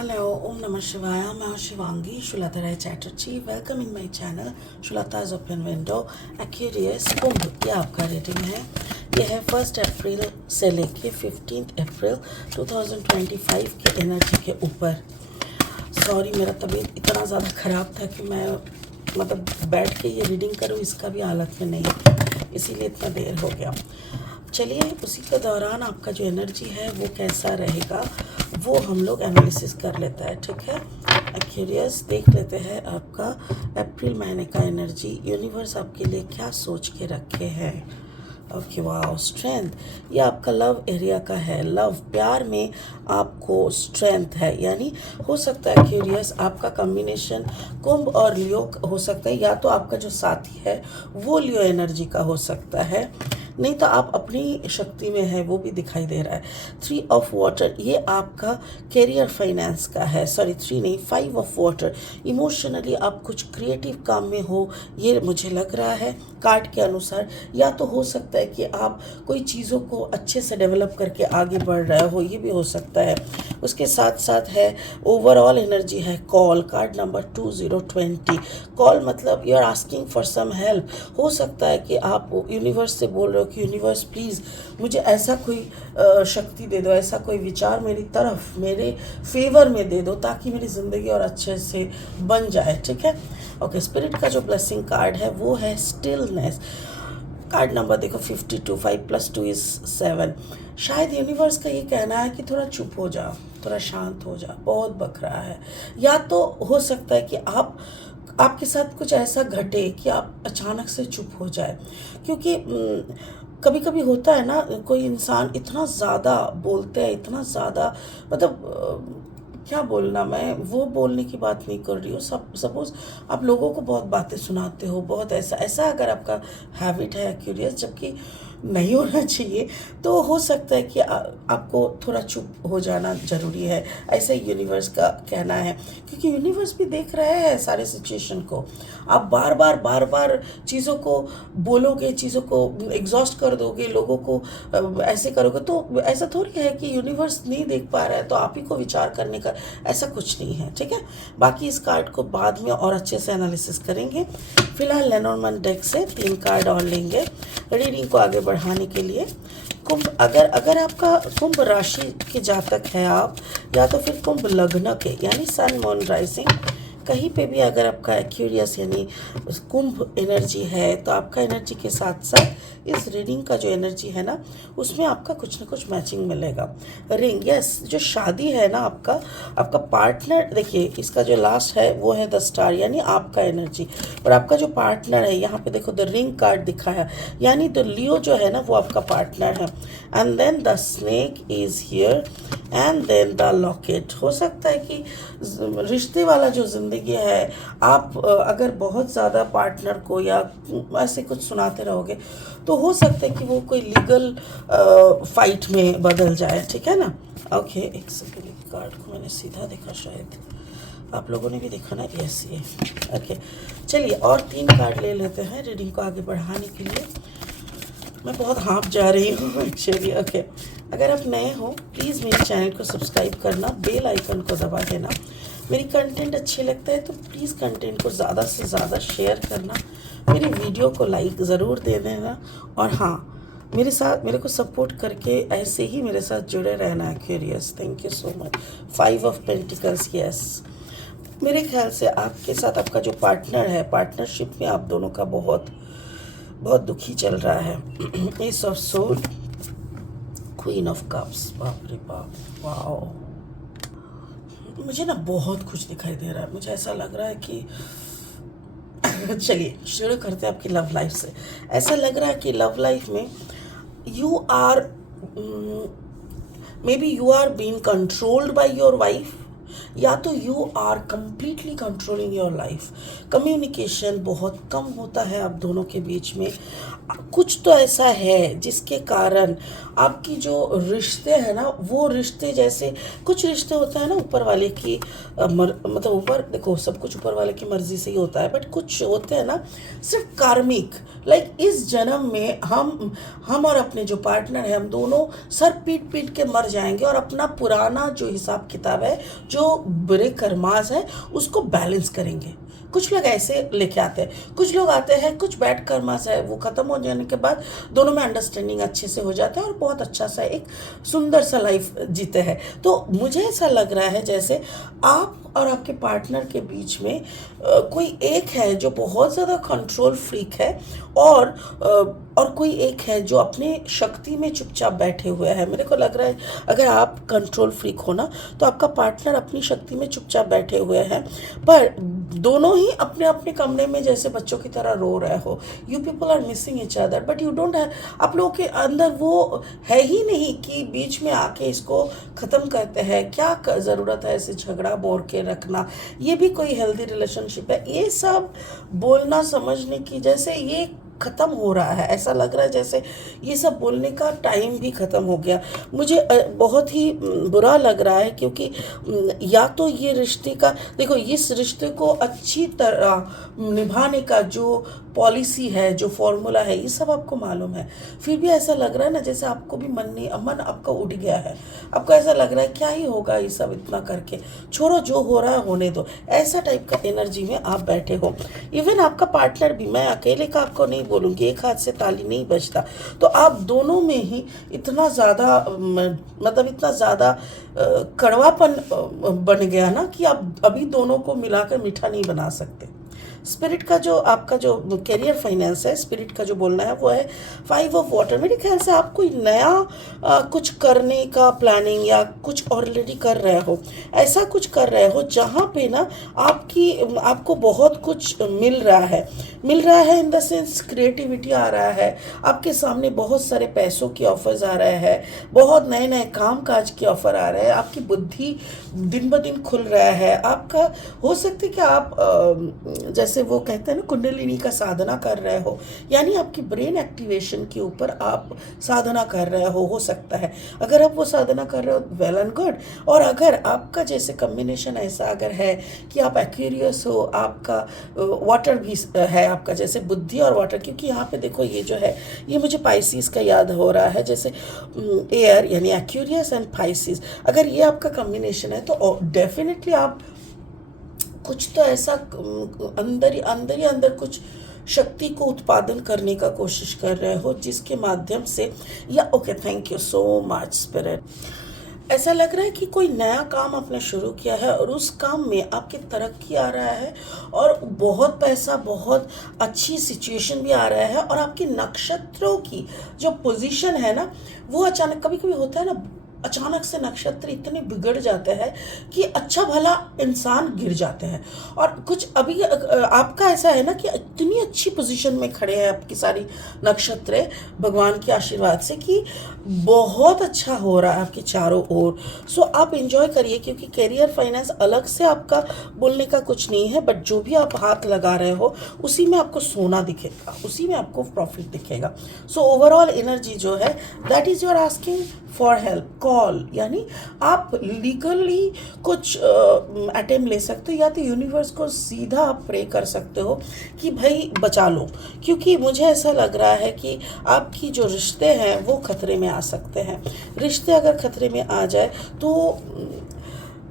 Hello, Om Namah Shivaya. मैं हूँ Shivangi Shulata Rai Chatterjee. Welcome in my channel Shulata's open window. Aquarius कुंभ ये आपका रीडिंग है. ये है 1 अप्रैल से लेके 15 अप्रैल 2025 के एनर्जी के ऊपर. सॉरी, मेरा तबीयत इतना ज़्यादा ख़राब था कि मैं बैठ के ये रीडिंग करूँ इसका भी हालत में नहीं, इसीलिए इतना देर हो गया. चलिए, उसी के दौरान आपका जो एनर्जी है वो कैसा रहेगा वो हम लोग एनालिसिस कर लेते हैं. ठीक है, क्यूरियस देख लेते हैं आपका अप्रैल महीने का एनर्जी. यूनिवर्स आपके लिए क्या सोच के रखे हैं. Okay, wow, strength. ये आपका लव एरिया का है. लव, प्यार में आपको स्ट्रेंथ है. यानी हो सकता है क्यूरियस आपका कॉम्बिनेशन कुंभ और लियो हो सकता है, या तो आपका जो साथी है वो लियो एनर्जी का हो सकता है, नहीं तो आप अपनी शक्ति में है, वो भी दिखाई दे रहा है. 3 ऑफ वाटर ये आपका कैरियर फाइनेंस का है. सॉरी, 3 नहीं, 5 ऑफ वाटर. इमोशनली आप कुछ क्रिएटिव काम में हो, ये मुझे लग रहा है कार्ड के अनुसार. या तो हो सकता है कि आप कोई चीज़ों को अच्छे से डेवलप करके आगे बढ़ रहे हो, ये भी हो सकता है. उसके साथ साथ है ओवरऑल एनर्जी है कॉल. Card number 2020. कॉल मतलब you are asking for some help. हो सकता है कि आप यूनिवर्स से बोल रहे हो कि यूनिवर्स प्लीज़ मुझे ऐसा कोई शक्ति दे दो, ऐसा कोई विचार मेरी तरफ मेरे फेवर में दे दो ताकि मेरी ज़िंदगी और अच्छे से बन जाए. ठीक है, ओके. स्पिरिट का जो ब्लेसिंग कार्ड है वो है स्टिलनेस. कार्ड नंबर देखो 52. 5 + 2 = 7. शायद यूनिवर्स का ये कहना है कि थोड़ा चुप हो जा, थोड़ा शांत हो जा, बहुत बक रहा है. या तो हो सकता है कि आपके साथ कुछ ऐसा घटे कि आप अचानक से चुप हो जाए. क्योंकि कभी कभी होता है ना, कोई इंसान इतना ज़्यादा बोलते हैं, इतना ज़्यादा क्या बोलना, मैं वो बोलने की बात नहीं कर रही हूँ. सपोज़ आप लोगों को बहुत बातें सुनाते हो, बहुत ऐसा अगर आपका हैबिट है क्यूरियस, जबकि नहीं होना चाहिए, तो हो सकता है कि आपको थोड़ा चुप हो जाना ज़रूरी है. ऐसा ही यूनिवर्स का कहना है, क्योंकि यूनिवर्स भी देख रहे हैं सारे सिचुएशन को. आप बार बार चीज़ों को बोलोगे, चीज़ों को एग्जॉस्ट कर दोगे, लोगों को ऐसे करोगे, तो ऐसा थोड़ी है कि यूनिवर्स नहीं देख पा रहा है तो आप ही को विचार करने का, ऐसा कुछ नहीं है. ठीक है, बाकी इस कार्ड को बाद में और अच्छे से एनालिसिस करेंगे. फिलहाल लेनोर्मन डेक से 3 कार्ड और लेंगे रीडिंग को आगे बढ़ाने के लिए. कुंभ, अगर आपका कुंभ राशि के जातक है आप, या तो फिर कुंभ लग्न के यानी सन मून राइजिंग, कहीं पे भी अगर आपका एक्यूरियस यानी कुंभ एनर्जी है, तो आपका एनर्जी के साथ साथ इस रीडिंग का जो एनर्जी है ना, उसमें आपका कुछ ना कुछ मैचिंग मिलेगा. रिंग, यस, जो शादी है ना, आपका पार्टनर, देखिए इसका जो लास्ट है वो है द स्टार यानी आपका एनर्जी, और आपका जो पार्टनर है यहाँ पे देखो द रिंग कार्ड दिखाया, यानी द लियो जो है ना वो आपका पार्टनर है. And then the snake is here and then the locket. हो सकता है कि रिश्ते वाला जो ज़िंदगी है, आप अगर बहुत ज़्यादा पार्टनर को या ऐसे कुछ सुनाते रहोगे तो हो सकता है कि वो कोई लीगल फाइट में बदल जाए. ठीक है ना. ओके, एक सेकेंड, कार्ड को मैंने सीधा देखा, शायद आप लोगों ने भी देखा ना. यस, ये ओके. चलिए और 3 कार्ड ले लेते हैं रीडिंग को आगे बढ़ाने के लिए. मैं बहुत हाँफ जा रही हूँ एक्चुअली. ओके, अगर आप नए हो प्लीज़ मेरे चैनल को सब्सक्राइब करना, बेल आइकन को दबा देना. मेरी कंटेंट अच्छे लगता है तो प्लीज़ कंटेंट को ज़्यादा से ज़्यादा शेयर करना, मेरी वीडियो को लाइक ज़रूर दे देना. और हाँ, मेरे को सपोर्ट करके ऐसे ही मेरे साथ जुड़े रहना है curious. Thank you so much. 5 of pentacles, yes. मेरे ख्याल से आपके साथ आपका जो पार्टनर है, पार्टनरशिप में आप दोनों का बहुत दुखी चल रहा है. S of sword, queen of cups. बाप रे बाप, वाओ. मुझे ना बहुत कुछ दिखाई दे रहा है. मुझे ऐसा लग रहा है कि चलिए शुरू करते हैं आपकी लव लाइफ से. ऐसा लग रहा है कि लव लाइफ में you are maybe you are being controlled by your wife, या तो you are completely controlling your life. Communication बहुत कम होता है आप दोनों के बीच में. कुछ तो ऐसा है जिसके कारण आपकी जो रिश्ते हैं ना, वो रिश्ते जैसे कुछ रिश्ते होते हैं ना ऊपर वाले की मतलब ऊपर देखो सब कुछ ऊपर वाले की मर्जी से ही होता है, बट कुछ होते हैं ना सिर्फ कार्मिक. लाइक इस जन्म में हम और अपने जो पार्टनर है, हम दोनों सर पीट के मर जाएंगे और अपना पुराना जो हिसाब किताब है, जो बुरे कर्मास है उसको बैलेंस करेंगे। कुछ लोग ऐसे लेके आते हैं, कुछ लोग आते हैं कुछ बैड कर्मास है, वो ख़त्म हो जाने के बाद दोनों में अंडरस्टैंडिंग अच्छे से हो जाता है और बहुत अच्छा सा एक सुंदर सा लाइफ जीते हैं। तो मुझे ऐसा लग रहा है जैसे आप और आपके पार्टनर के बीच में कोई एक है जो बहुत ज़्यादा कंट्रोल फ्रीक है, और कोई एक है जो अपने शक्ति में चुपचाप बैठे हुए हैं। मेरे को लग रहा है अगर आप कंट्रोल फ्रीक हो ना, तो आपका पार्टनर अपनी शक्ति में चुपचाप बैठे हुए हैं, पर दोनों ही अपने अपने कमरे में जैसे बच्चों की तरह रो रहे हो। You people are missing each other but you don't have, आप लोगों के अंदर वो है ही नहीं कि बीच में आके इसको ख़त्म करते हैं। क्या ज़रूरत है ऐसे झगड़ा बोर के रखना, ये भी कोई हेल्दी रिलेशनशिप है? ये सब बोलना समझने की जैसे ये ख़त्म हो रहा है, ऐसा लग रहा है जैसे ये सब बोलने का टाइम भी ख़त्म हो गया। मुझे बहुत ही बुरा लग रहा है, क्योंकि या तो ये रिश्ते का देखो, इस रिश्ते को अच्छी तरह निभाने का जो पॉलिसी है, जो फॉर्मूला है, ये सब आपको मालूम है, फिर भी ऐसा लग रहा है ना जैसे आपको भी मन आपका उड़ गया है। आपको ऐसा लग रहा है क्या ही होगा ये सब इतना करके, छोड़ो जो हो रहा है होने दो, ऐसा टाइप का एनर्जी में आप बैठे हो। इवन आपका पार्टनर भी, मैं अकेले का आपको नहीं बोलूँगी, एक हाथ से ताली नहीं बजता, तो आप दोनों में ही इतना ज़्यादा मतलब इतना ज़्यादा कड़वापन बन गया ना कि आप अभी दोनों को मिलाकर मीठा नहीं बना सकते। स्पिरिट का जो आपका जो करियर फाइनेंस है, स्पिरिट का जो बोलना है वो है 5 ऑफ वाटर। मेरे ख्याल से आप कोई नया कुछ करने का प्लानिंग या कुछ ऑलरेडी कर रहे हो, ऐसा कुछ कर रहे हो जहाँ पे ना आपको बहुत कुछ मिल रहा है इन द सेंस क्रिएटिविटी आ रहा है, आपके सामने बहुत सारे पैसों की ऑफर्स आ रहे हैं, बहुत नए नए काम काज के ऑफर आ रहे हैं, आपकी बुद्धि दिन ब दिन खुल रहा है। आपका हो सकता है कि आप जैसे वो कहते हैं ना कुंडलिनी का साधना कर रहे हो, यानी आपकी ब्रेन एक्टिवेशन के ऊपर आप साधना कर रहे हो सकता है। अगर आप वो साधना कर रहे हो, वेल एंड गुड। और अगर आपका जैसे कम्बिनेशन ऐसा अगर है कि आप एक्वेरियस हो, आपका वाटर भी है, आपका जैसे बुद्धि और वाटर, क्योंकि यहाँ पे देखो ये जो है ये मुझे पाइसिस का याद हो रहा है, जैसे एयर यानी एक्वेरियस एंड पाइसिस, अगर ये आपका कम्बिनेशन है तो डेफिनेटली आप कुछ तो ऐसा अंदर ही अंदर कुछ शक्ति को उत्पादन करने का कोशिश कर रहे हो, जिसके माध्यम से या okay, thank you so much spirit. ऐसा लग रहा है कि कोई नया काम आपने शुरू किया है और उस काम में आपकी तरक्की आ रहा है और बहुत पैसा, बहुत अच्छी सिचुएशन भी आ रहा है, और आपके नक्षत्रों की जो पोजीशन है ना, वो अचानक कभी कभी होता है ना, अचानक से नक्षत्र इतने बिगड़ जाते हैं कि अच्छा भला इंसान गिर जाते हैं। और कुछ अभी आपका ऐसा है ना कि इतनी अच्छी पोजीशन में खड़े हैं आपकी सारी नक्षत्र भगवान के आशीर्वाद से कि बहुत अच्छा हो रहा है आपके चारों ओर। सो आप एंजॉय करिए, क्योंकि करियर फाइनेंस अलग से आपका बोलने का कुछ नहीं है, बट जो भी आप हाथ लगा रहे हो उसी में आपको सोना दिखेगा, उसी में आपको प्रॉफिट दिखेगा। सो ओवरऑल एनर्जी जो है that is your asking for help call, यानी आप लीगली कुछ अटेम्प्ट ले सकते हो, या तो यूनिवर्स को सीधा आप प्रे कर सकते हो कि भाई बचा लो, क्योंकि मुझे ऐसा लग रहा है कि आपकी जो रिश्ते हैं वो खतरे में आ सकते हैं। रिश्ते अगर खतरे में आ जाए तो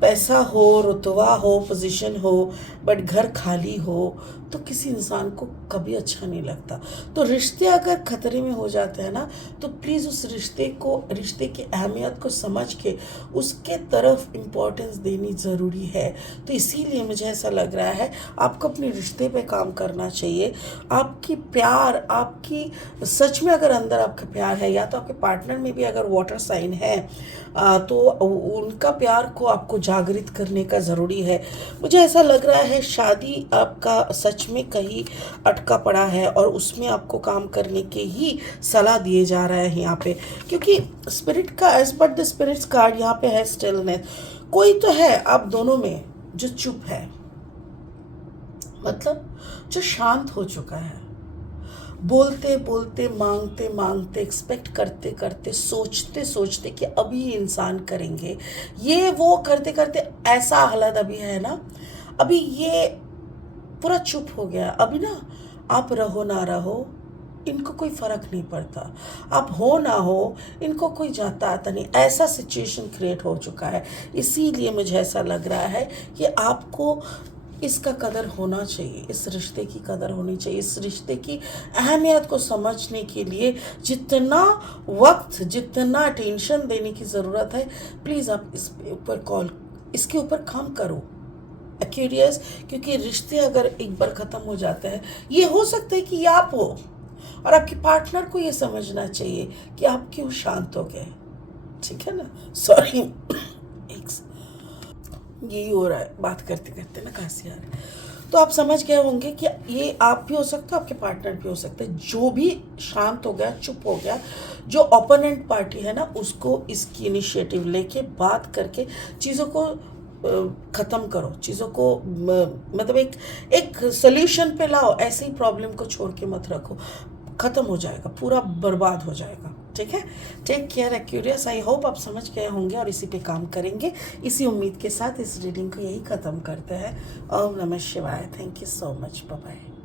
पैसा हो, रुतबा हो, पोजीशन हो, बट घर खाली हो तो किसी इंसान को कभी अच्छा नहीं लगता। तो रिश्ते अगर खतरे में हो जाते हैं ना, तो प्लीज़ उस रिश्ते की अहमियत को समझ के उसके तरफ इम्पोर्टेंस देनी ज़रूरी है। तो इसीलिए मुझे ऐसा लग रहा है आपको अपने रिश्ते पे काम करना चाहिए। आपकी प्यार, आपकी सच में अगर अंदर आपका प्यार है, या तो आपके पार्टनर में भी अगर वाटर साइन है तो उनका प्यार को आपको जागृत करने का ज़रूरी है। मुझे ऐसा लग रहा है शादी आपका सच में कहीं अटका पड़ा है और उसमें आपको काम करने के ही सलाह दिए जा रहे हैं यहाँ पे, क्योंकि स्पिरिट का as per the spirit's card यहाँ पे है स्टिलनेस। कोई तो है आप दोनों में जो चुप है, मतलब जो शांत हो चुका है, बोलते बोलते, मांगते मांगते, एक्सपेक्ट करते करते, सोचते सोचते कि अभी इंसान करेंगे, ये वो करते करते ऐसा हालत अभी है ना, अभी ये पूरा चुप हो गया। अभी ना आप रहो ना रहो, इनको कोई फ़र्क नहीं पड़ता, आप हो ना हो इनको कोई जाता आता नहीं, ऐसा सिचुएशन क्रिएट हो चुका है। इसीलिए मुझे ऐसा लग रहा है कि आपको इसका कदर होना चाहिए, इस रिश्ते की कदर होनी चाहिए, इस रिश्ते की अहमियत को समझने के लिए जितना वक्त, जितना अटेंशन देने की ज़रूरत है, प्लीज़ आप इसके ऊपर काम करो एक्यूरियस। क्योंकि रिश्ते अगर एक बार ख़त्म हो जाते हैं, ये हो सकता है कि ये आप हो, और आपके पार्टनर को ये समझना चाहिए कि आप क्यों शांत हो गए, ठीक है ना। सॉरी, यही हो रहा है बात करते करते ना, खांसी आ रही है। तो आप समझ गए होंगे कि ये आप भी हो सकते हो, आपके पार्टनर भी हो सकते हैं। जो भी शांत हो गया, चुप हो गया, जो ओपोनेंट पार्टी है ना, उसको इसकी इनिशिएटिव लेके बात करके चीज़ों को ख़त्म करो, चीज़ों को मतलब एक सोल्यूशन पे लाओ। ऐसे ही प्रॉब्लम को छोड़ के मत रखो, ख़त्म हो जाएगा, पूरा बर्बाद हो जाएगा, ठीक है। Take care Aquarius. I hope आप समझ गए होंगे और इसी पे काम करेंगे। इसी उम्मीद के साथ इस रीडिंग को यही ख़त्म करते हैं। ओम नमः शिवाय। Thank you so much. Bye bye.